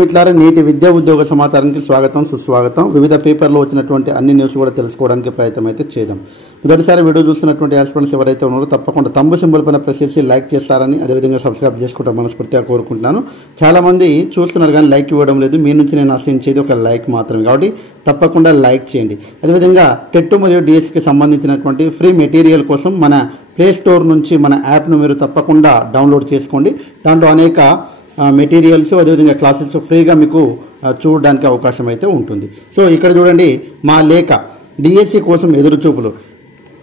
మిత్రులారా, నేటి విద్యా ఉద్యోగ సమాచారానికి స్వాగతం సుస్వాగతం. వివిధ పేపర్లో వచ్చినటువంటి అన్ని న్యూస్ కూడా తెలుసుకోవడానికి ప్రయత్నం అయితే చేద్దాం. మొదటిసారి వీడియో చూస్తున్నటువంటి ఆస్పిరెంట్స్ ఎవరైతే ఉన్నారో తప్పకుండా తంబు సింబల్ పైన ప్రెస్ చేసి లైక్ చేస్తారని, అదేవిధంగా సబ్స్క్రైబ్ చేసుకుంటారు మనస్ఫూర్తిగా కోరుకుంటున్నాను. చాలా మంది చూస్తున్నారు కానీ లైక్ ఇవ్వడం లేదు. మీ నుంచి నేను ఆశించేది ఒక లైక్ మాత్రమే, కాబట్టి తప్పకుండా లైక్ చేయండి. అదేవిధంగా టెట్ మరియు డిఎస్సికి సంబంధించినటువంటి ఫ్రీ మెటీరియల్ కోసం మన ప్లే స్టోర్ నుంచి మన యాప్ను మీరు తప్పకుండా డౌన్లోడ్ చేసుకోండి. దాంట్లో అనేక మెటీరియల్స్ అదేవిధంగా క్లాసెస్ ఫ్రీగా మీకు చూడడానికి అవకాశం అయితే ఉంటుంది. సో ఇక్కడ చూడండి, మా లేఖ డిఎస్సి కోసం ఎదురుచూపులు.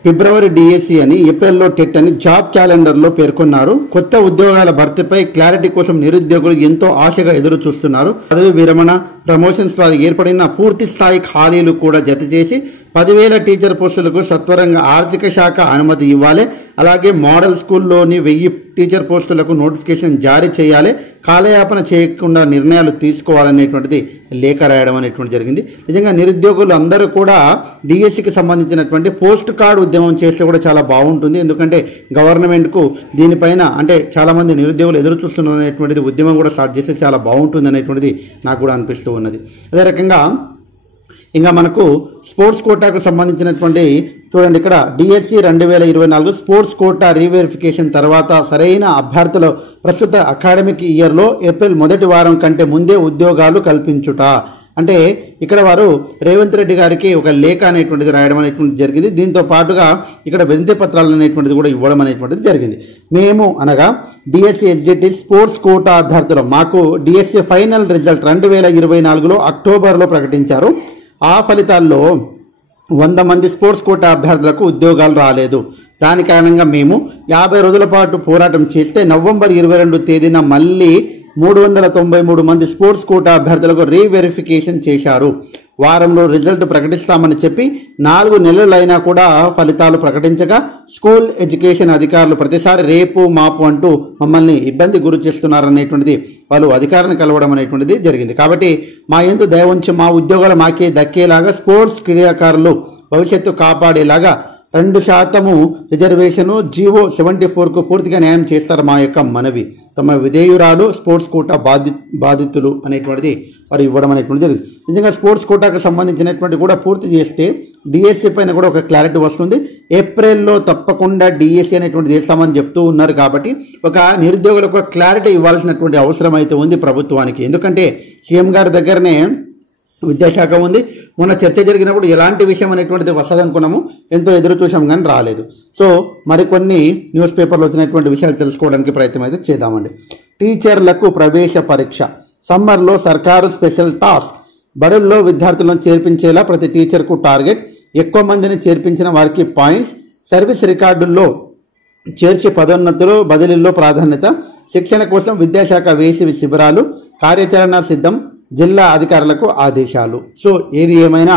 ఫిబ్రవరి డిఎస్సి అని, ఏప్రిల్లో టెట్ అని జాబ్ క్యాలెండర్లో పేర్కొన్నారు. కొత్త ఉద్యోగాల భర్తీపై క్లారిటీ కోసం నిరుద్యోగులు ఎంతో ఆశగా ఎదురు చూస్తున్నారు. పదవి విరమణ, ప్రమోషన్స్ ద్వారా ఏర్పడిన పూర్తి స్థాయి ఖాళీలు కూడా జత చేసి 10,000 టీచర్ పోస్టులకు సత్వరంగా ఆర్థిక శాఖ అనుమతి ఇవ్వాలి. అలాగే మోడల్ స్కూల్లోని 1000 టీచర్ పోస్టులకు నోటిఫికేషన్ జారీ చేయాలి. కాలయాపన చేయకుండా నిర్ణయాలు తీసుకోవాలనేటువంటిది లేఖ రాయడం అనేటువంటి జరిగింది. నిజంగా నిరుద్యోగులు అందరూ కూడా డిఎస్సికి సంబంధించినటువంటి పోస్ట్ కార్డు ఉద్యమం చేస్తే కూడా చాలా బాగుంటుంది. ఎందుకంటే గవర్నమెంట్కు దీనిపైన అంటే చాలామంది నిరుద్యోగులు ఎదురు చూస్తున్నారు అనేటువంటిది ఉద్యమం కూడా స్టార్ట్ చేస్తే చాలా బాగుంటుంది అనేటువంటిది నాకు కూడా అనిపిస్తూ ఉన్నది. అదే రకంగా ఇంకా మనకు స్పోర్ట్స్ కోటాకు సంబంధించినటువంటి చూడండి, ఇక్కడ డిఎస్సి 2024 స్పోర్ట్స్ కోటా రీవెరిఫికేషన్ తర్వాత సరైన అభ్యర్థులు ప్రస్తుత అకాడమిక్ ఇయర్లో ఏప్రిల్ మొదటి వారం కంటే ముందే ఉద్యోగాలు కల్పించుట. అంటే ఇక్కడ వారు రేవంత్ రెడ్డి గారికి ఒక లేఖ అనేటువంటిది రాయడం అనేటువంటిది జరిగింది. దీంతో పాటుగా ఇక్కడ వినతి పత్రాలు అనేటువంటిది కూడా ఇవ్వడం అనేటువంటిది జరిగింది. మేము అనగా డిఎస్సి ఎస్జిటి స్పోర్ట్స్ కోటా అభ్యర్థులు మాకు డిఎస్సి ఫైనల్ రిజల్ట్ 2024లో అక్టోబర్లో ప్రకటించారు. ఆ ఫలితాల్లో 100 మంది స్పోర్ట్స్ కోటా అభ్యర్థులకు ఉద్యోగాలు రాలేదు. దాని కారణంగా మేము 50 రోజుల పాటు పోరాటం చేస్తే నవంబర్ 22 తేదీన మళ్ళీ 393 మంది స్పోర్ట్స్ కోటా అభ్యర్థులకు రీవెరిఫికేషన్ చేశారు. వారంలో రిజల్ట్ ప్రకటిస్తామని చెప్పి 4 నెలలైనా కూడా ఫలితాలు ప్రకటించగా స్కూల్ ఎడ్యుకేషన్ అధికారులు ప్రతిసారి రేపు మాపు అంటూ మమ్మల్ని ఇబ్బంది గురి చేస్తున్నారనేటువంటిది వాళ్ళు అధికారాన్ని కలవడం అనేటువంటిది జరిగింది. కాబట్టి మా యందు దయ ఉంచి మా ఉద్యోగాలు మాకే దక్కేలాగా స్పోర్ట్స్ క్రీడాకారులు భవిష్యత్తు కాపాడేలాగా 2% రిజర్వేషను జీవో 74కు పూర్తిగా న్యాయం చేస్తారు మా యొక్క మనవి. తమ విధేయురాలు స్పోర్ట్స్ కోటా బాధితులు అనేటువంటిది వారు ఇవ్వడం అనేటువంటిది జరిగింది. నిజంగా స్పోర్ట్స్ కోటాకు సంబంధించినటువంటి కూడా పూర్తి చేస్తే డిఎస్సి పైన కూడా ఒక క్లారిటీ వస్తుంది. ఏప్రిల్లో తప్పకుండా డిఎస్సి అనేటువంటిది చేస్తామని చెప్తూ ఉన్నారు. కాబట్టి ఒక నిరుద్యోగులకు ఒక క్లారిటీ ఇవ్వాల్సినటువంటి అవసరం అయితే ఉంది ప్రభుత్వానికి. ఎందుకంటే సీఎం గారి దగ్గరనే విద్యాశాఖ ఉంది. మొన్న చర్చ జరిగినప్పుడు ఎలాంటి విషయం అనేటువంటిది వస్తుంది అనుకున్నాము, ఎంతో ఎదురు చూసాం కానీ రాలేదు. సో మరికొన్ని న్యూస్ పేపర్లో వచ్చినటువంటి విషయాలు తెలుసుకోవడానికి ప్రయత్నం అయితే చేద్దామండి. టీచర్లకు ప్రవేశ పరీక్ష, సమ్మర్లో సర్కారు స్పెషల్ టాస్క్. బడుల్లో విద్యార్థులను చేర్పించేలా ప్రతి టీచర్కు టార్గెట్. ఎక్కువ మందిని చేర్పించిన వారికి పాయింట్స్. సర్వీస్ రికార్డుల్లో చేర్చి పదోన్నతులు బదిలీల్లో ప్రాధాన్యత. శిక్షణ కోసం విద్యాశాఖ వేసి శిబిరాలు. కార్యాచరణ సిద్ధం. జిల్లా అధికారులకు ఆదేశాలు. సో ఏది ఏమైనా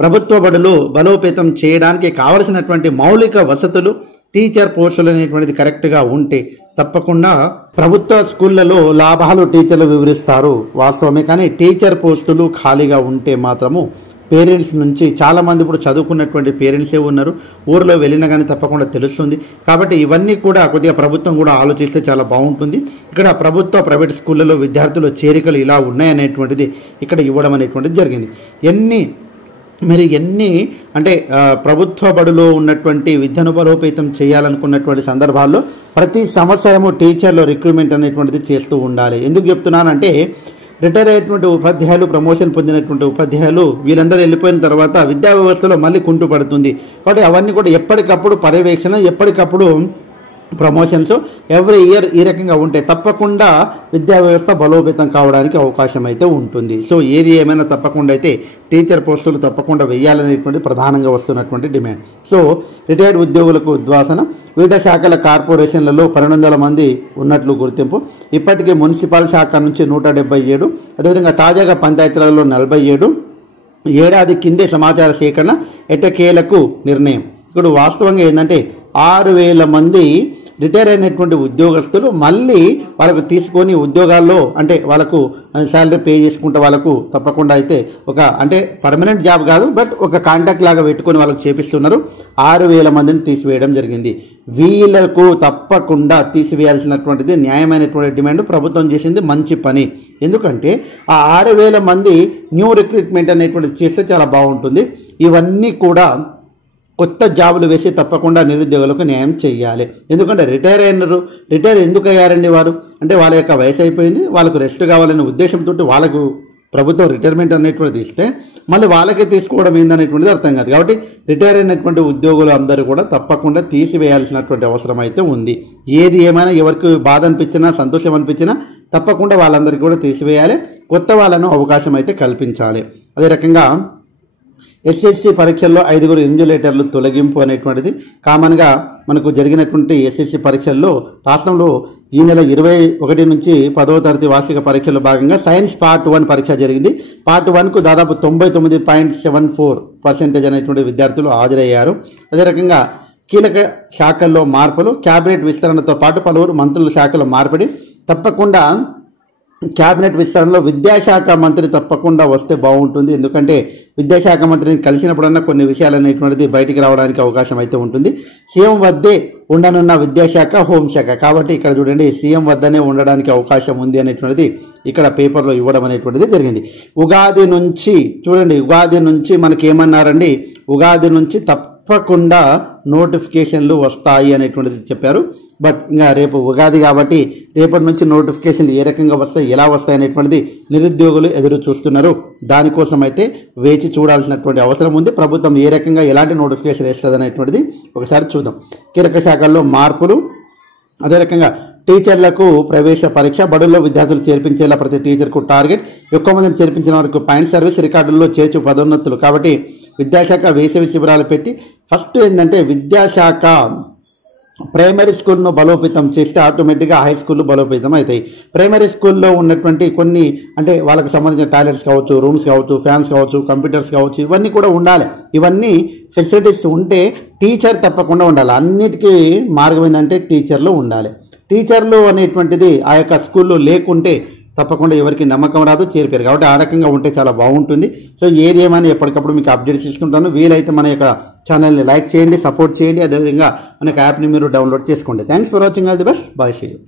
ప్రభుత్వ బడులు బలోపేతం చేయడానికి కావలసినటువంటి మౌలిక వసతులు, టీచర్ పోస్టులు అనేటువంటిది కరెక్ట్గా ఉంటే తప్పకుండా ప్రభుత్వ స్కూళ్లలో లాభాలు టీచర్లు వివరిస్తారు వాస్తవమే. కానీ టీచర్ పోస్టులు ఖాళీగా ఉంటే మాత్రము పేరెంట్స్ నుంచి చాలామంది ఇప్పుడు చదువుకున్నటువంటి పేరెంట్సే ఉన్నారు. ఊర్లో వెళ్ళినా కానీ తప్పకుండా తెలుస్తుంది. కాబట్టి ఇవన్నీ కూడా కొద్దిగా ప్రభుత్వం కూడా ఆలోచిస్తే చాలా బాగుంటుంది. ఇక్కడ ప్రభుత్వ ప్రైవేట్ స్కూళ్ళలో విద్యార్థుల చేరికలు ఇలా ఉన్నాయనేటువంటిది ఇక్కడ ఇవ్వడం అనేటువంటిది జరిగింది. ఎన్ని అంటే ప్రభుత్వ బడులో ఉన్నటువంటి విద్యను బలోపేతం చేయాలనుకున్నటువంటి సందర్భాల్లో ప్రతి సంవత్సరము టీచర్ల రిక్రూట్మెంట్ అనేటువంటిది చేస్తూ ఉండాలి. ఎందుకు చెప్తున్నానంటే రిటైర్ అయినటువంటి ఉపాధ్యాయులు, ప్రమోషన్ పొందినటువంటి ఉపాధ్యాయులు వీళ్ళందరూ వెళ్ళిపోయిన తర్వాత విద్యా వ్యవస్థలో మళ్ళీ కుంటు పడుతుంది. కాబట్టి అవన్నీ కూడా ఎప్పటికప్పుడు పర్యవేక్షణ, ఎప్పటికప్పుడు ప్రమోషన్స్ ఎవ్రీ ఇయర్ ఈ రకంగా ఉంటే తప్పకుండా విద్యా వ్యవస్థ బలోపేతం కావడానికి అవకాశం అయితే ఉంటుంది. సో ఏది ఏమైనా తప్పకుండా అయితే టీచర్ పోస్టులు తప్పకుండా వేయాలనేటువంటి ప్రధానంగా వస్తున్నటువంటి డిమాండ్. సో రిటైర్డ్ ఉద్యోగులకు ఉద్వాసన. వివిధ శాఖల కార్పొరేషన్లలో 1200 మంది ఉన్నట్లు గుర్తింపు. ఇప్పటికే మున్సిపల్ శాఖ నుంచి 177, అదేవిధంగా తాజాగా పంచాయతీలలో 47. ఏడాది కిందే సమాచార సేకరణ ఎట్టకేలకు నిర్ణయం. ఇప్పుడు వాస్తవంగా ఏంటంటే 6,000 మంది రిటైర్ అయినటువంటి ఉద్యోగస్తులు మళ్ళీ వాళ్ళకు తీసుకొని ఉద్యోగాల్లో అంటే వాళ్ళకు శాలరీ పే చేసుకుంటే వాళ్ళకు తప్పకుండా అయితే ఒక అంటే పర్మనెంట్ జాబ్ కాదు, బట్ ఒక కాంట్రాక్ట్ లాగా పెట్టుకొని వాళ్ళకు చేపిస్తున్నారు. 6,000 మందిని తీసివేయడం జరిగింది. వీళ్ళకు తప్పకుండా తీసివేయాల్సినటువంటిది న్యాయమైనటువంటి డిమాండ్. ప్రభుత్వం చేసింది మంచి పని. ఎందుకంటే ఆ 6,000 మంది న్యూ రిక్రూట్మెంట్ అనేటువంటిది చేస్తే చాలా బాగుంటుంది. ఇవన్నీ కూడా కొత్త జాబులు వేసి తప్పకుండా నిరుద్యోగులకు న్యాయం చేయాలి. ఎందుకంటే రిటైర్ ఎందుకు అయ్యారండి వారు అంటే వాళ్ళ యొక్క వయసు అయిపోయింది, వాళ్ళకు రెస్ట్ కావాలనే ఉద్దేశంతో వాళ్ళకు ప్రభుత్వం రిటైర్మెంట్ అనేటువంటిది ఇస్తే మళ్ళీ వాళ్ళకే తీసుకోవడం ఏందనేటువంటిది అర్థం కాదు. కాబట్టి రిటైర్ అయినటువంటి ఉద్యోగులు అందరూ కూడా తప్పకుండా తీసివేయాల్సినటువంటి అవసరం అయితే ఉంది. ఏది ఏమైనా ఎవరికి బాధ అనిపించినా సంతోషం అనిపించినా తప్పకుండా వాళ్ళందరికీ కూడా తీసివేయాలి, కొత్త వాళ్ళను అవకాశం అయితే కల్పించాలి. అదే రకంగా ఎస్ఎస్సి పరీక్షల్లో 5 ఇన్విజిలేటర్లు తొలగింపు అనేటువంటిది కామన్గా మనకు జరిగినటువంటి ఎస్ఎస్సి పరీక్షల్లో రాష్ట్రంలో ఈ నెల 21 నుంచి 10వ తరగతి వార్షిక పరీక్షల్లో భాగంగా సైన్స్ పార్ట్ 1 పరీక్ష జరిగింది. పార్ట్ 1కు దాదాపు 99.74% అనేటువంటి విద్యార్థులు హాజరయ్యారు. అదే రకంగా కీలక శాఖల్లో మార్పులు, క్యాబినెట్ విస్తరణతో పాటు పలువురు మంత్రుల శాఖల మార్పిడి. తప్పకుండా క్యాబినెట్ విస్తరణలో విద్యాశాఖ మంత్రి తప్పకుండా వస్తే బాగుంటుంది. ఎందుకంటే విద్యాశాఖ మంత్రిని కలిసినప్పుడన్నా కొన్ని విషయాలు అనేటువంటిది బయటికి రావడానికి అవకాశం అయితే ఉంటుంది. సీఎం వద్దే ఉండనున్న విద్యాశాఖ, హోంశాఖ కాబట్టి ఇక్కడ చూడండి సీఎం వద్దనే ఉండడానికి అవకాశం ఉంది అనేటువంటిది ఇక్కడ పేపర్లో ఇవ్వడం అనేటువంటిది జరిగింది. ఉగాది నుంచి మనకి ఏమన్నారండి, ఉగాది నుంచి తప్పకుండా నోటిఫికేషన్లు వస్తాయి అనేటువంటిది చెప్పారు. బట్ ఇంకా రేపు ఉగాది కాబట్టి రేపటి నుంచి నోటిఫికేషన్లు ఏ రకంగా వస్తాయి, ఎలా వస్తాయి అనేటువంటిది నిరుద్యోగులు ఎదురు చూస్తున్నారు. దానికోసం అయితే వేచి చూడాల్సినటువంటి అవసరం ఉంది. ప్రభుత్వం ఏ రకంగా ఎలాంటి నోటిఫికేషన్ వేస్తుంది అనేటువంటిది ఒకసారి చూద్దాం. కీలక శాఖల్లో మార్పులు, అదే రకంగా టీచర్లకు ప్రవేశ పరీక్ష, బడుల్లో విద్యార్థులు చేర్పించేలా ప్రతి టీచర్కు టార్గెట్, ఎక్కువ మందిని చేర్పించిన వరకు పాయింట్ సర్వీస్, రికార్డుల్లో చేర్చు పదోన్నతులు. కాబట్టి విద్యాశాఖ వేసవి శిబిరాలు పెట్టి ఫస్ట్ ఏంటంటే విద్యాశాఖ ప్రైమరీ స్కూల్ను బలోపేతం చేస్తే ఆటోమేటిక్గా హై స్కూళ్ళు బలోపేతం అవుతాయి. ప్రైమరీ స్కూల్లో ఉన్నటువంటి కొన్ని అంటే వాళ్ళకు సంబంధించిన టాయిలెట్స్ కావచ్చు, రూమ్స్ కావచ్చు, ఫ్యాన్స్ కావచ్చు, కంప్యూటర్స్ కావచ్చు, ఇవన్నీ కూడా ఉండాలి. ఇవన్నీ ఫెసిలిటీస్ ఉంటే టీచర్ తప్పకుండా ఉండాలి. అన్నిటికీ మార్గం ఏంటంటే టీచర్లు ఉండాలి. టీచర్లు అనేటువంటిది ఆ యొక్క స్కూల్లో లేకుంటే తప్పకుండా ఎవరికి నమ్మకం రాదు, చేరిపోయారు. కాబట్టి ఆ రకంగా ఉంటే చాలా బాగుంటుంది. సో ఏది ఏమైనా ఎప్పటికప్పుడు మీకు అప్డేట్స్ ఇస్తుంటాను. వీలైతే మన యొక్క ఛానల్ని లైక్ చేయండి, సపోర్ట్ చేయండి. అదేవిధంగా మన యొక్క యాప్ని మీరు డౌన్లోడ్ చేసుకోండి. Thanks for watching. All the best. Bye. See you.